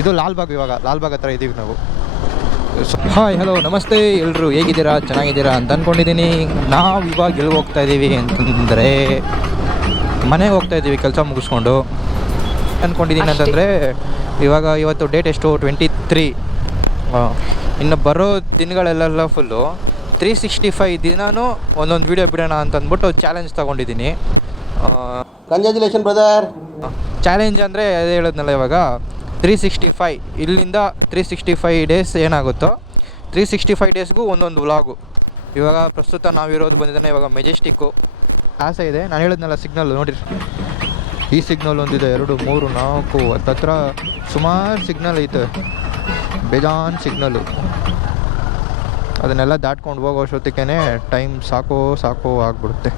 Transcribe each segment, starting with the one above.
ಇದು ಲಾಲ್ಬಾಗ್ ಇವಾಗ ಲಾಲ್ಬಾಗ್ ಹತ್ರ ಇದ್ದೀವಿ ನಾವು. ಹಾಯ್ ಹಲೋ ನಮಸ್ತೆ ಎಲ್ಲರೂ ಹೇಗಿದ್ದೀರಾ ಚೆನ್ನಾಗಿದ್ದೀರಾ ಅಂತ ಅಂದ್ಕೊಂಡಿದ್ದೀನಿ ನಾವು ಇವಾಗ ಎಲ್ಲಿ ಹೋಗ್ತಾ ಇದ್ದೀವಿ ಅಂತಂದರೆ ಮನೆಗೆ ಹೋಗ್ತಾ ಇದ್ದೀವಿ ಕೆಲಸ ಮುಗಿಸ್ಕೊಂಡು. ಅಂದ್ಕೊಂಡಿದ್ದೀನಿ ಅಂತಂದರೆ ಇವಾಗ ಇವತ್ತು ಡೇಟ್ ಎಷ್ಟು? ಟ್ವೆಂಟಿ ತ್ರೀ ಇನ್ನು ಬರೋ ದಿನಗಳೆಲ್ಲ ಫುಲ್ಲು ತ್ರೀ ಸಿಕ್ಸ್ಟಿ ಫೈವ್ ದಿನಾನು ಒಂದೊಂದು ವೀಡಿಯೋ ಬಿಡೋಣ ಅಂತ ಅಂದ್ಬಿಟ್ಟು ಚಾಲೆಂಜ್ ತೊಗೊಂಡಿದ್ದೀನಿ ಕಂಗ್ರ್ಯಾಚುಲೇಷನ್ ಬ್ರದರ್ ಚಾಲೆಂಜ್ ಅಂದರೆ ಅದೇ ಹೇಳೋದ್ನಲ್ಲ ಇವಾಗ. ತ್ರೀ ಸಿಕ್ಸ್ಟಿ ಫೈ ಇಲ್ಲಿಂದ ತ್ರೀ ಸಿಕ್ಸ್ಟಿ ಫೈ ಡೇಸ್ ಏನಾಗುತ್ತೋ ತ್ರೀ ಸಿಕ್ಸ್ಟಿ ಫೈ ಡೇಸ್ಗೂ ಒಂದೊಂದು ವ್ಲಾಗು ಇವಾಗ ಪ್ರಸ್ತುತ ನಾವಿರೋದು ಬಂದಿದ್ದಾನೆ ಇವಾಗ ಮೆಜೆಸ್ಟಿಕ್ಕು ಆಸೆ ಇದೆ. ನಾನು ಹೇಳಿದ್ನಲ್ಲ ಸಿಗ್ನಲ್ ನೋಡಿರಿ. ಈ ಸಿಗ್ನಲ್ ಒಂದಿದೆ, ಎರಡು, ಮೂರು, ನಾಲ್ಕು, ಹತ್ತತ್ರ ಸುಮಾರು ಸಿಗ್ನಲ್ ಐತೆ. ಬೇಜಾನ್ ಸಿಗ್ನಲ್ಲು ಅದನ್ನೆಲ್ಲ ದಾಟ್ಕೊಂಡು ಹೋಗೋ ಅಷ್ಟೊತ್ತಿಗೆ ಟೈಮ್ ಸಾಕೋ ಸಾಕೋ ಆಗಿಬಿಡುತ್ತೆ.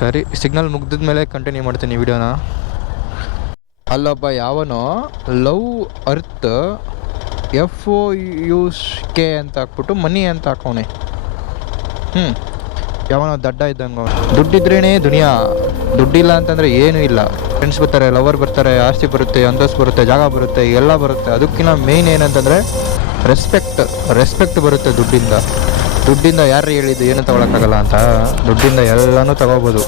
ಸರಿ ಸಿಗ್ನಲ್ ಮುಗ್ದಿದ ಮೇಲೆ ಕಂಟಿನ್ಯೂ ಮಾಡ್ತೀನಿ ವಿಡಿಯೋನ ಅಲ್ಲೊಬ್ಬ ಯಾವನೋ? Love earth, F O U S K ಅಂತ ಹಾಕ್ಬಿಟ್ಟು ಮನಿ ಅಂತ ಹಾಕೋಣೆ. ಹ್ಞೂ ಯಾವನೋ ದಡ್ಡ ಇದ್ದಂಗೆ ದುಡ್ಡಿದ್ರೇ ದುನಿಯಾ. ದುಡ್ಡಿಲ್ಲ ಅಂತಂದರೆ ಏನೂ ಇಲ್ಲ. ಫ್ರೆಂಡ್ಸ್ ಬರ್ತಾರೆ ಲವರ್ ಬರ್ತಾರೆ, ಆಸ್ತಿ ಬರುತ್ತೆ, ಅಂತಸ್ತು ಬರುತ್ತೆ, ಜಾಗ ಬರುತ್ತೆ, ಎಲ್ಲ ಬರುತ್ತೆ. ಅದಕ್ಕಿಂತ ಮೇಯ್ನ್ ಏನಂತಂದರೆ ರೆಸ್ಪೆಕ್ಟ್ ರೆಸ್ಪೆಕ್ಟ್ ಬರುತ್ತೆ ದುಡ್ಡಿಂದ. ದುಡ್ಡಿಂದ ಯಾರು ಹೇಳಿದ್ದು? ಏನು ತಗೊಳಕ್ಕಾಗಲ್ಲ ಅಂತ. ದುಡ್ಡಿಂದ ಎಲ್ಲನೂ ತಗೋಬೋದು.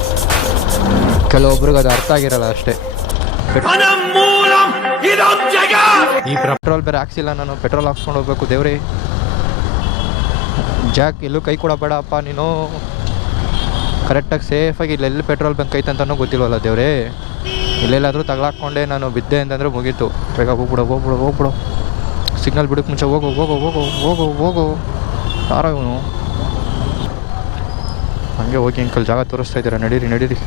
ಕೆಲವೊಬ್ರಿಗೆ ಅದು ಅರ್ಥ ಆಗಿರಲ್ಲ ಅಷ್ಟೇ. ಈ ಪೆಟ್ರೋಲ್ ಬೇರೆ ಹಾಕ್ಸಿಲ್ಲ ನಾನು ಪೆಟ್ರೋಲ್ ಹಾಕ್ಸ್ಕೊಂಡು ಹೋಗ್ಬೇಕು ದೇವ್ರಿ. ಜಾಕ್ ಎಲ್ಲೂ ಕೈ ಕೊಡಬೇಡಪ್ಪ ನೀನು. ಕರೆಕ್ಟಾಗಿ ಸೇಫಾಗಿ ಇಲ್ಲೆಲ್ಲಿ ಪೆಟ್ರೋಲ್ ಬಂಕ್ ಐತೆ ಅಂತನೂ ಗೊತ್ತಿಲ್ವಲ್ಲ ದೇವ್ರಿ. ಇಲ್ಲೆಲ್ಲಾದರೂ ತಗಲಾಕೊಂಡೆ ನಾನು ಬಿದ್ದೆ ಅಂತಂದ್ರೆ ಮುಗೀತು. ಬೇಗ ಹೋಗ್ಬಿಡು ಹೋಗ್ಬಿಡು ಹೋಗ್ಬಿಡು. ಸಿಗ್ನಲ್ ಬಿಡಕ್ಕೆ ಮುಂಚೆ ಹೋಗು ಹೋಗು ಹೋಗು ಹೋಗು ಹೋಗು ಯಾರೋ ಇವನು? ಹಂಗೆ ಹೋಗಿ ಅಂಕಲ್ ಜಾಗ ತೋರಿಸ್ತಾ ಇದ್ದೀರಾ ನಡೀರಿ ನಡೀರಿ.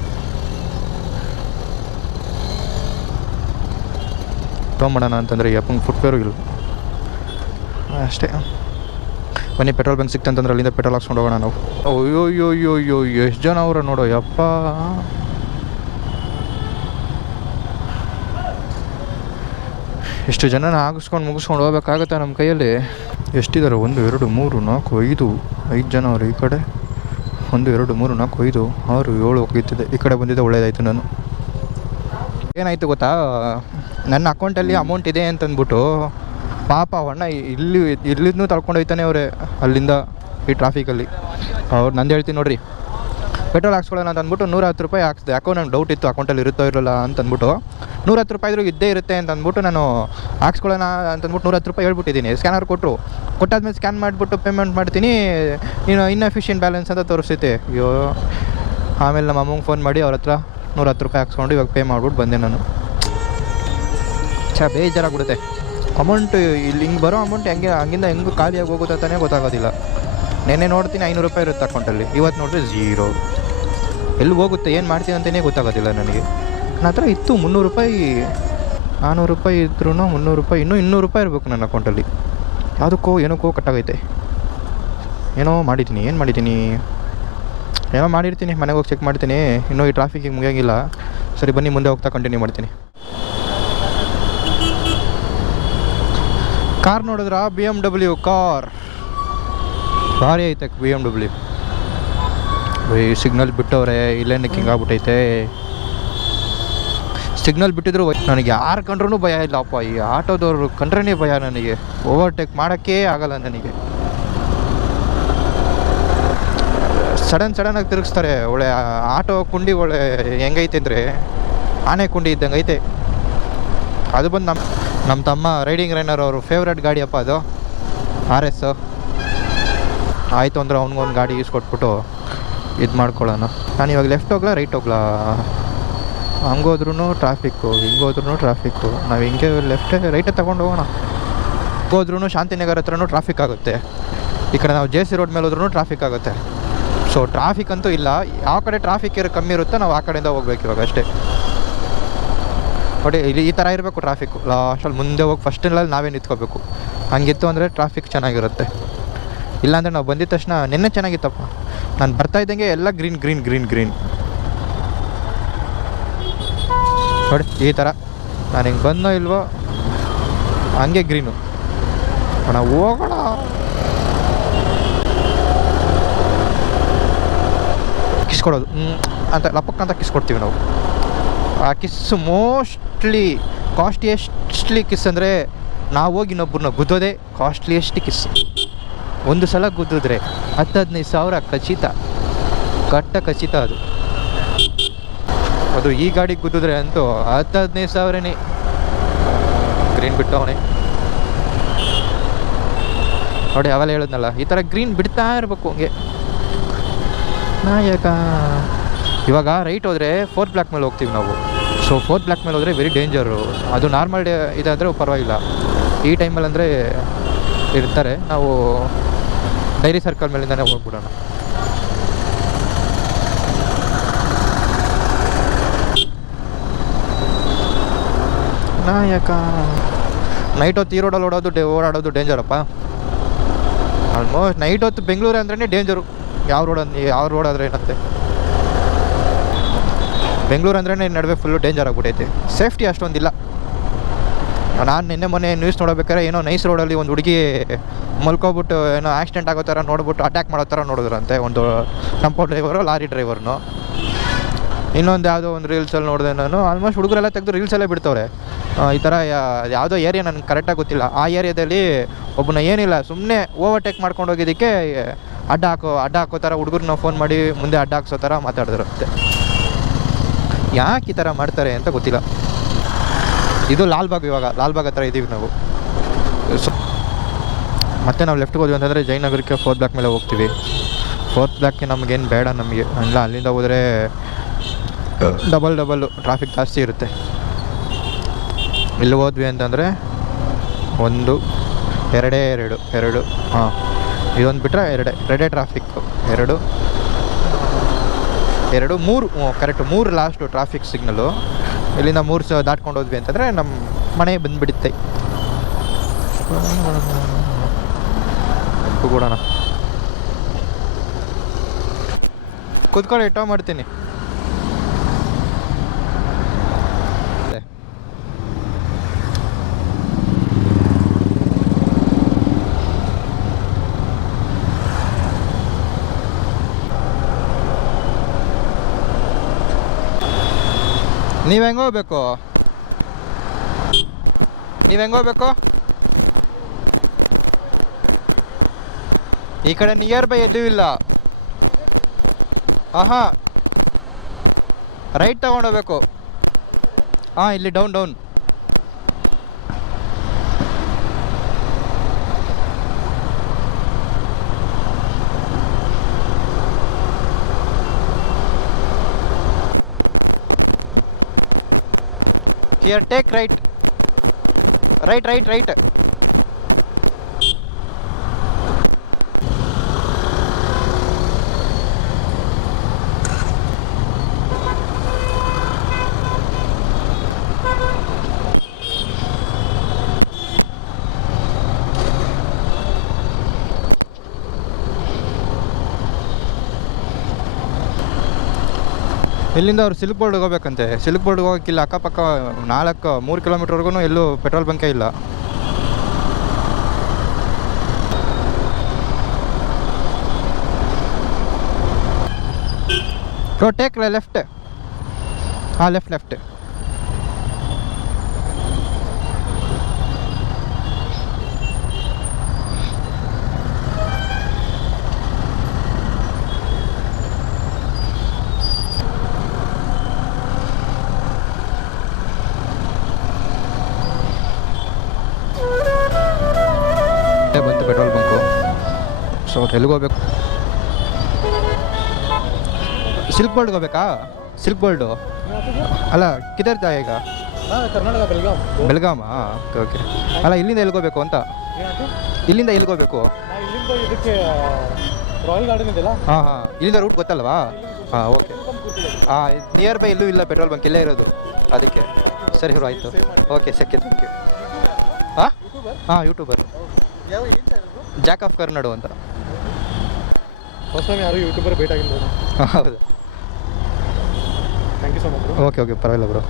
ತೊಗೊಂಬಿಡೋಣ ಅಂತಂದರೆ ಯಪ್ಪಂಗೆ ಫುಟ್ವೇರು ಇಲ್ಲ. ಅಷ್ಟೇ. ಬನ್ನಿ ಪೆಟ್ರೋಲ್ ಬಂಕ್ ಸಿಕ್ತಂತಂದ್ರೆ ಅಲ್ಲಿಂದ ಪೆಟ್ರೋಲ್ ಹಾಕ್ಸ್ಕೊಂಡು ಹೋಗೋಣ ನಾವು. ಅಯ್ಯೋ ಅಯ್ಯೋ ಅಯ್ಯೋ ಎಷ್ಟು ಜನ ಅವರ ನೋಡೋ ಯಪ್ಪ ಎಷ್ಟು ಜನನ ಆಗಿಸ್ಕೊಂಡು ಮುಗಿಸ್ಕೊಂಡು ಹೋಗ್ಬೇಕಾಗತ್ತೆ ನಮ್ಮ ಕೈಯಲ್ಲಿ ಎಷ್ಟಿದ್ದಾರೆ ಒಂದು ಎರಡು ಮೂರು ನಾಲ್ಕು ಐದು ಐದು ಜನ ಅವರು ಈ ಕಡೆ ಒಂದು ಎರಡು ಮೂರು ನಾಲ್ಕು ಐದು ಆರು ಏಳು ಹೋಗಿತ್ತಿದೆ ಈ ಕಡೆ ಬಂದಿದ್ದೆ ಒಳ್ಳೇದಾಯ್ತು ನಾನು ಏನಾಯ್ತು ಗೊತ್ತಾ? ನನ್ನ ಅಕೌಂಟಲ್ಲಿ ಅಮೌಂಟ್ ಇದೆ ಅಂತಂದ್ಬಿಟ್ಟು ಪಾಪ ಅಣ್ಣ ಇಲ್ಲಿ ಇಲ್ಲಿದ್ನೂ ತಳ್ಕೊಂಡು ಹೋಯ್ತಾನೆ ಅವರೇ, ಅಲ್ಲಿಂದ ಈ ಟ್ರಾಫಿಕಲ್ಲಿ ಅವ್ರು ನಂದು ಹೇಳ್ತೀನಿ ನೋಡ್ರಿ. ಪೆಟ್ರೋಲ್ ಹಾಕ್ಸ್ಕೊಳ್ಳೋಣ ಅಂತ ಅಂದ್ಬಿಟ್ಟು ನೂರ ಹತ್ತು ರೂಪಾಯಿ ಹಾಕ್ಸಿದೆ. ಯಾಕೋ ನಂಗೆ ಡೌಟ್ ಇತ್ತು ಅಕೌಂಟಲ್ಲಿ ಇರುತ್ತೋ ಇರೋಲ್ಲ ಅಂತ ಅಂದ್ಬಿಟ್ಟು ನೂರ ಹತ್ತು ರೂಪಾಯಿ ಇದ್ರೂ ಇದ್ದೇ ಇರುತ್ತೆ ಅಂತ ಅಂದ್ಬಿಟ್ಟು ನಾನು ಹಾಕ್ಸ್ಕೊಳ್ಳೋಣ ಅಂತಂದ್ಬಿಟ್ಟು ನೂರ ಹತ್ತು ರೂಪಾಯಿ ಹೇಳ್ಬಿಟ್ಟಿದ್ದೀನಿ. ಸ್ಕ್ಯಾನರ್ ಕೊಟ್ಟರು ಕೊಟ್ಟಾದ್ಮೇಲೆ ಸ್ಕ್ಯಾನ್ ಮಾಡಿಬಿಟ್ಟು ಪೇಮೆಂಟ್ ಮಾಡ್ತೀನಿ. ಇನ್ನು ಇನ್ಎಫಿಷಿಯೆಂಟ್ ಬ್ಯಾಲೆನ್ಸ್ ಅಂತ ತೋರಿಸ್ತೈತೆ ಅಯ್ಯೋ. ಆಮೇಲೆ ನಮ್ಮ ಅಮ್ಮಂಗೆ ಫೋನ್ ಮಾಡಿ ಅವ್ರ ಹತ್ರ ನೂರ ಹತ್ತು ರೂಪಾಯಿ ಹಾಕ್ಸ್ಕೊಂಡು ಇವಾಗ ಪೇ ಮಾಡ್ಬಿಟ್ಟು ಬಂದೆ ನಾನು. ಛಾ, ಬೇಜಾರಾಗ್ಬಿಡುತ್ತೆ. ಅಮೌಂಟ್ ಇಲ್ಲಿ ಹಿಂಗೆ ಬರೋ ಅಮೌಂಟ್ ಹೆಂಗೆ ಹಂಗಿಂದ ಹೆಂಗೆ ಖಾಲಿಯಾಗಿ ಹೋಗುತ್ತೆ ಅಂತಲೇ ಗೊತ್ತಾಗೋದಿಲ್ಲ. ನೆನ್ನೆ ನೋಡ್ತೀನಿ ಐನೂರು ರೂಪಾಯಿ ಇರುತ್ತೆ ಅಕೌಂಟಲ್ಲಿ ಇವತ್ತು ನೋಡಿದ್ರೆ ಝೀರೋ ಎಲ್ಲಿ ಹೋಗುತ್ತೆ, ಏನು ಮಾಡ್ತೀನಿ ಅಂತಲೇ ಗೊತ್ತಾಗೋದಿಲ್ಲ ನನಗೆ. ನನ್ನ ಹತ್ರ ಇತ್ತು, ಮುನ್ನೂರು ರೂಪಾಯಿ ನಾನ್ನೂರು ರೂಪಾಯಿ ಇದ್ರೂ ಮುನ್ನೂರು ರೂಪಾಯಿ ಇನ್ನೂ ಇನ್ನೂರು ರೂಪಾಯಿ ಇರಬೇಕು ನನ್ನ ಅಕೌಂಟಲ್ಲಿ ಯಾವುದಕ್ಕೋ, ಏನಕ್ಕೋ ಕಟ್ಟಾಗೈತೆ ಏನೋ ಮಾಡಿದ್ದೀನಿ, ಏನು ಮಾಡಿದ್ದೀನಿ? ಏನೋ ಮಾಡಿರ್ತೀನಿ, ಮನೆಗೆ ಹೋಗಿ ಚೆಕ್ ಮಾಡ್ತೀನಿ. ಇನ್ನೂ ಈ ಟ್ರಾಫಿಕಿಗೆ ಮುಗಿಯೋಂಗಿಲ್ಲ. ಸರಿ, ಬನ್ನಿ, ಮುಂದೆ ಹೋಗ್ತಾ ಕಂಟಿನ್ಯೂ ಮಾಡ್ತೀನಿ. ಕಾರ್ ನೋಡಿದ್ರ? B M W car. ಭಾರಿ ಐತೆ ಬಿ ಎಂ ಡಬ್ಲ್ಯೂ ಈ ಸಿಗ್ನಲ್ ಬಿಟ್ಟವ್ರೆ ಇಲ್ಲೇನಕ್ಕೆ ಹಿಂಗಾಗ್ಬಿಟ್ಟೈತೆ ಸಿಗ್ನಲ್ ಬಿಟ್ಟಿದ್ರು ನನಗೆ ಯಾರು ಕಂಡ್ರೂ ಭಯ ಇಲ್ಲಪ್ಪ ಈ ಆಟೋದವ್ರು ಕಂಡ್ರೇ ಭಯ ನನಗೆ. ಓವರ್ಟೇಕ್ ಮಾಡೋಕ್ಕೇ ಆಗಲ್ಲ ನನಗೆ. ಸಡನ್ ಸಡನ್ನಾಗಿ ತಿರುಗಿಸ್ತಾರೆ. ಒಳ್ಳೆ ಆಟೋ ಕುಂಡಿ ಒಳ್ಳೆ ಹೆಂಗೈತೆ ಅಂದರೆ ಆನೆ ಕುಂಡಿ ಇದ್ದಂಗೆ ಐತೆ ಅದು ಬಂದು ನಮ್ಮ ನಮ್ಮ ತಮ್ಮ ರೈಡಿಂಗ್ ರೈನರ್ ಅವರು ಫೇವ್ರೇಟ್ ಗಾಡಿಯಪ್ಪ ಅದು. R S. ಆಯಿತು ಅಂದ್ರೆ ಅವ್ನಿಗೊಂದು ಗಾಡಿ ಯೂಸ್ ಕೊಟ್ಬಿಟ್ಟು ಇದು ಮಾಡ್ಕೊಳ್ಳೋಣ. ನಾನು ಇವಾಗ ಲೆಫ್ಟ್ ಹೋಗ್ಲಾ ರೈಟ್ ಹೋಗ್ಲಾ? ಹಂಗೋದ್ರೂ ಟ್ರಾಫಿಕ್ಕು ಹಿಂಗೋದ್ರೂ ಟ್ರಾಫಿಕ್ಕು ನಾವು ಹಿಂಗೆ ಲೆಫ್ಟ್ ರೈಟೇ ತಗೊಂಡು ಹೋಗೋಣ. ಹೋದ್ರೂ ಶಾಂತಿನಗರ ಹತ್ರನೂ ಟ್ರಾಫಿಕ್ ಆಗುತ್ತೆ. ಈ ಕಡೆ ನಾವು ಜೆ ಸಿ ರೋಡ್ ಮೇಲೆ ಹೋದ್ರೂ ಟ್ರಾಫಿಕ್ ಆಗುತ್ತೆ. ಸೊ ಟ್ರಾಫಿಕ್ ಅಂತೂ ಇಲ್ಲ. ಯಾವ ಕಡೆ ಟ್ರಾಫಿಕ್ ಇರೋ ಕಮ್ಮಿ ಇರುತ್ತೋ ನಾವು ಆ ಕಡೆಯಿಂದ ಹೋಗ್ಬೇಕು ಇವಾಗ ಅಷ್ಟೇ. ಬಟ್ ಇಲ್ಲಿ ಈ ಥರ ಇರಬೇಕು ಟ್ರಾಫಿಕ್ ಲಾಸ್ಟಲ್ಲಿ ಮುಂದೆ ಹೋಗಿ ಫಸ್ಟಿನಲ್ಲಿ ನಾವೇ ನಿಂತ್ಕೋಬೇಕು. ಹಂಗಿತ್ತು ಅಂದರೆ ಟ್ರಾಫಿಕ್ ಚೆನ್ನಾಗಿರುತ್ತೆ. ಇಲ್ಲಾಂದರೆ ನಾವು ಬಂದಿದ ತಕ್ಷಣ ನಿನ್ನೆ ಚೆನ್ನಾಗಿತ್ತಪ್ಪ. ನಾನು ಬರ್ತಾ ಇದ್ದಂಗೆ ಎಲ್ಲ ಗ್ರೀನ್ ಗ್ರೀನ್ ಗ್ರೀನ್ ಗ್ರೀನ್ ನೋಡಿ, ಈ ಥರ ನಾನು ಹಿಂಗೆ ಬಂದೋ ಇಲ್ವೋ, ಹಂಗೆ ಗ್ರೀನು ನಾವು ಹೋಗೋಣ ಹ್ಮ್. ಅಂತ ಲಪಕ್ ಅಂತ ಕಿಸ್ ಕೊಡ್ತೀವಿ ನಾವು. ಆ ಕಿಸ್ಸು ಮೋಸ್ಟ್ಲಿ ಕಾಸ್ಟ್ಲಿಯೆಸ್ಟ್ಲಿ ಕಿಸ್ ಅಂದರೆ ನಾವು ಹೋಗಿ ಇನ್ನೊಬ್ಬರನ್ನ ಗುದ್ದೋದೇ ಕಾಸ್ಟ್ಲಿಯೆಸ್ಟ್ ಕಿಸ್. ಒಂದು ಸಲ ಗುದ್ದಿದ್ರೆ ಹತ್ತು ಹದಿನೈದು ಸಾವಿರ ಖಚಿತ. ಕಟ್ಟ ಖಚಿತ ಅದು. ಅದು ಈ ಗಾಡಿಗೆ ಗುದ್ದಿದ್ರೆ ಅಂತೂ ಹತ್ತು ಹದಿನೈದು ಸಾವಿರನೇ. ಗ್ರೀನ್ ಬಿಟ್ಟವನೇ. ನೋಡಿ ಅವೆಲ್ಲ ಹೇಳಿದ್ನಲ್ಲ, ಈ ಥರ ಗ್ರೀನ್ ಬಿಡ್ತಾ ಇರಬೇಕು ಹಂಗೆ. ನಾಯಕ ಇವಾಗ ರೈಟ್ ಹೋದರೆ ಫೋರ್ತ್ ಬ್ಲ್ಯಾಕ್ ಮೇಲೆ ಹೋಗ್ತೀವಿ ನಾವು. ಸೊ ಫೋರ್ತ್ ಬ್ಲ್ಯಾಕ್ ಮೇಲೆ ಹೋದರೆ ವೆರಿ ಡೇಂಜರು ಅದು ನಾರ್ಮಲ್ ಡೇ ಇದಾದರೆ ಪರವಾಗಿಲ್ಲ. ಈ ಟೈಮಲ್ಲಿ ಅಂದರೆ ಇರ್ತಾರೆ. ನಾವು ಡೈರಿ ಸರ್ಕಲ್ ಮೇಲಿಂದನೇ ಹೋಗ್ಬಿಡೋಣ. ನಾಯಕ ನೈಟ್ ಹೊತ್ತು ಈ ರೋಡಲ್ಲಿ ಓಡೋದು ಡೇ ಓಡಾಡೋದು ಡೇಂಜರಪ್ಪ ಆಲ್ಮೋಸ್ಟ್ ನೈಟ್ ಹೊತ್ತು ಬೆಂಗಳೂರು ಅಂದ್ರೇ ಡೇಂಜರು ಯಾವ ರೋಡ್ ಯಾವ ರೋಡ್ ಆದರೆ ಏನಂತೆ? ಬೆಂಗಳೂರು ಅಂದ್ರೆ ನಡುವೆ ಫುಲ್ಲು ಡೇಂಜರ್ ಆಗ್ಬಿಟ್ಟೈತೆ ಸೇಫ್ಟಿ ಅಷ್ಟೊಂದಿಲ್ಲ. ನಾನು ನಿನ್ನೆ ಮೊನ್ನೆ ನ್ಯೂಸ್ ನೋಡಬೇಕಾದ್ರೆ ಏನೋ ನೈಸ್ ರೋಡಲ್ಲಿ ಒಂದು ಹುಡುಗಿ ಮಲ್ಕೋಬಿಟ್ಟು ಏನೋ ಆಕ್ಸಿಡೆಂಟ್ ಆಗೋ ಥರ ನೋಡ್ಬಿಟ್ಟು ಅಟ್ಯಾಕ್ ಮಾಡೋ ಥರ ನೋಡಿದ್ರಂತೆ ಒಂದು ಟೆಂಪೋ ಡ್ರೈವರು ಲಾರಿ ಡ್ರೈವರ್ನು ಇನ್ನೊಂದು ಯಾವುದೋ ಒಂದು ರೀಲ್ಸಲ್ಲಿ ನೋಡಿದೆ ನಾನು. ಆಲ್ಮೋಸ್ಟ್ ಹುಡುಗರೆಲ್ಲ ತೆಗೆದು ರೀಲ್ಸಲ್ಲೇ ಬಿಡ್ತವ್ರೆ. ಈ ಥರ ಯಾವುದೋ ಏರಿಯಾ ನನಗೆ ಕರೆಕ್ಟಾಗಿ ಗೊತ್ತಿಲ್ಲ. ಆ ಏರಿಯಾದಲ್ಲಿ ಒಬ್ಬನ ಏನಿಲ್ಲ ಸುಮ್ಮನೆ ಓವರ್ಟೇಕ್ ಮಾಡ್ಕೊಂಡು ಹೋಗಿದ್ದಕ್ಕೆ ಅಡ್ಡ ಹಾಕೋ ಅಡ್ಡ ಹಾಕೋ ಥರ ನಾವು ಫೋನ್ ಮಾಡಿ ಮುಂದೆ ಅಡ್ಡ ಹಾಕ್ಸೋ ಥರ ಮಾತಾಡಿದ್ರಂತೆ ಯಾಕೆ ಈ ಥರ ಮಾಡ್ತಾರೆ ಅಂತ ಗೊತ್ತಿಲ್ಲ. ಇದು ಲಾಲ್ಬಾಗ್ ಇವಾಗ, ಲಾಲ್ಬಾಗ್ ಹತ್ರ ಇದ್ದೀವಿ ನಾವು. ಸೊ ಮತ್ತೆ ನಾವು ಲೆಫ್ಟ್ಗೆ ಹೋದ್ವಿ ಅಂತಂದರೆ ಜಯನಗರಕ್ಕೆ ಫೋರ್ತ್ ಬ್ಲಾಕ್ ಮೇಲೆ ಹೋಗ್ತೀವಿ. ಫೋರ್ತ್ ಬ್ಲಾಕ್ಗೆ ನಮಗೇನು ಬೇಡ ನಮಗೆ. ಅಲ್ಲ ಅಲ್ಲಿಂದ ಹೋದರೆ ಡಬಲ್ ಡಬಲ್ ಟ್ರಾಫಿಕ್ ಜಾಸ್ತಿ ಇರುತ್ತೆ. ಇಲ್ಲಿ ಹೋದ್ವಿ ಅಂತಂದರೆ ಒಂದು, ಎರಡೇ, ಎರಡು ಎರಡು, ಹಾಂ. ಇದೊಂದು ಬಿಟ್ಟರೆ ಎರಡೇ ಎರಡೇ ಟ್ರಾಫಿಕ್ ಎರಡು ಎರಡು, ಮೂರು ಕರೆಕ್ಟ್ ಮೂರು ಲಾಸ್ಟು ಟ್ರಾಫಿಕ್ ಸಿಗ್ನಲು ಇಲ್ಲಿಂದ ಮೂರು ಸ ದಾಟ್ಕೊಂಡು ಹೋದ್ವಿ ಅಂತಂದರೆ ನಮ್ಮ ಮನೆ ಬಂದುಬಿಡುತ್ತೆ. ಕೂಗೋಣ ಕುತ್ಕೊಳ್ಳಿ, ಇಟ್ಟೋ ಮಾಡ್ತೀನಿ ಅದೇ. ನೀವು ಹೆಂಗೆ ಹೋಗ್ಬೇಕು ನೀವು ಹೆಂಗೆ ಹೋಗ್ಬೇಕು ಈ ಕಡೆ ನಿಯರ್ ಬೈ ಎಲ್ಲೂ ಇಲ್ಲ ಆಹಾ ರೈಟ್ ತಗೊಂಡೋಗ್ಬೇಕು ಹಾಂ ಇಲ್ಲಿ down down here take right right right right ಇಲ್ಲಿಂದ ಅವ್ರು ಸಿಲ್ಕ್ ಬೋರ್ಡ್ಗೆ ಹೋಗ್ಬೇಕಂತೆ? ಸಿಲ್ಕ್ ಬೋರ್ಡ್ಗೆ ಹೋಗೋಕ್ಕಿಲ್ಲ, ಅಕ್ಕಪಕ್ಕ ನಾಲ್ಕು, ಮೂರು ಕಿಲೋಮೀಟ್ರ್ವರೆಗೂ ಎಲ್ಲೂ ಪೆಟ್ರೋಲ್ ಬಂಕೇ ಇಲ್ಲ. ಟೇಕ್ ಲೆಫ್ಟ್ ಹಾಂ ಲೆಫ್ಟ್ ಲೆಫ್ಟ್ ಸೊ ಎಲ್ಲಿಗೆ ಹೋಗ್ಬೇಕು? ಸಿಲ್ಕ್ ಬೋರ್ಡ್ಗೆ ಹೋಗ್ಬೇಕಾ? ಸಿಲ್ಕ್ ಬೋರ್ಡು ಅಲ್ಲ, ಕಿದರ್ ಈಗ? ಕರ್ನಾಟಕ ಬೆಳಗಾವ್ ಬೆಳಗಾಮ ಓಕೆ ಓಕೆ ಅಲ್ಲ, ಇಲ್ಲಿಂದ ಎಲ್ಗೋಬೇಕು ಅಂತ? ಇಲ್ಲಿಂದ ಇಲ್ಲಿಂದ ಇದಕ್ಕೆ ರಾಯಲ್ ಗಾರ್ಡನ್ ಇದೆಯಲ್ಲ ಹಾಂ ಹಾಂ. ಇಲ್ಲಿಂದ ರೂಟ್ ಗೊತ್ತಲ್ವಾ? ಹಾಂ ಓಕೆ ಹಾಂ ನಿಯರ್ ಬೈ ಎಲ್ಲೂ ಇಲ್ಲ ಪೆಟ್ರೋಲ್ ಬಂಕ್ ಇಲ್ಲೇ ಇರೋದು. ಅದಕ್ಕೆ. ಸರಿ ಇವರು ಆಯಿತು. ಓಕೆ ಸೆಕೆ ಥ್ಯಾಂಕ್ ಯು ಹಾಂ? ಹಾಂ ಯೂಟ್ಯೂಬರ್ ಜಾಕ್ ಆಫ್ ಕರ್ನಾಡು ಅಂತ. ಫಸ್ಟ್ ಟೈಮ್ ಯಾರು ಯೂಟ್ಯೂಬರ್ ಭೇಟಿ ಆಗಿಲ್ಲ ಹೌದು. Thank you so much okay okay ಪರವಾಗಿಲ್ಲ ಬ್ರೋ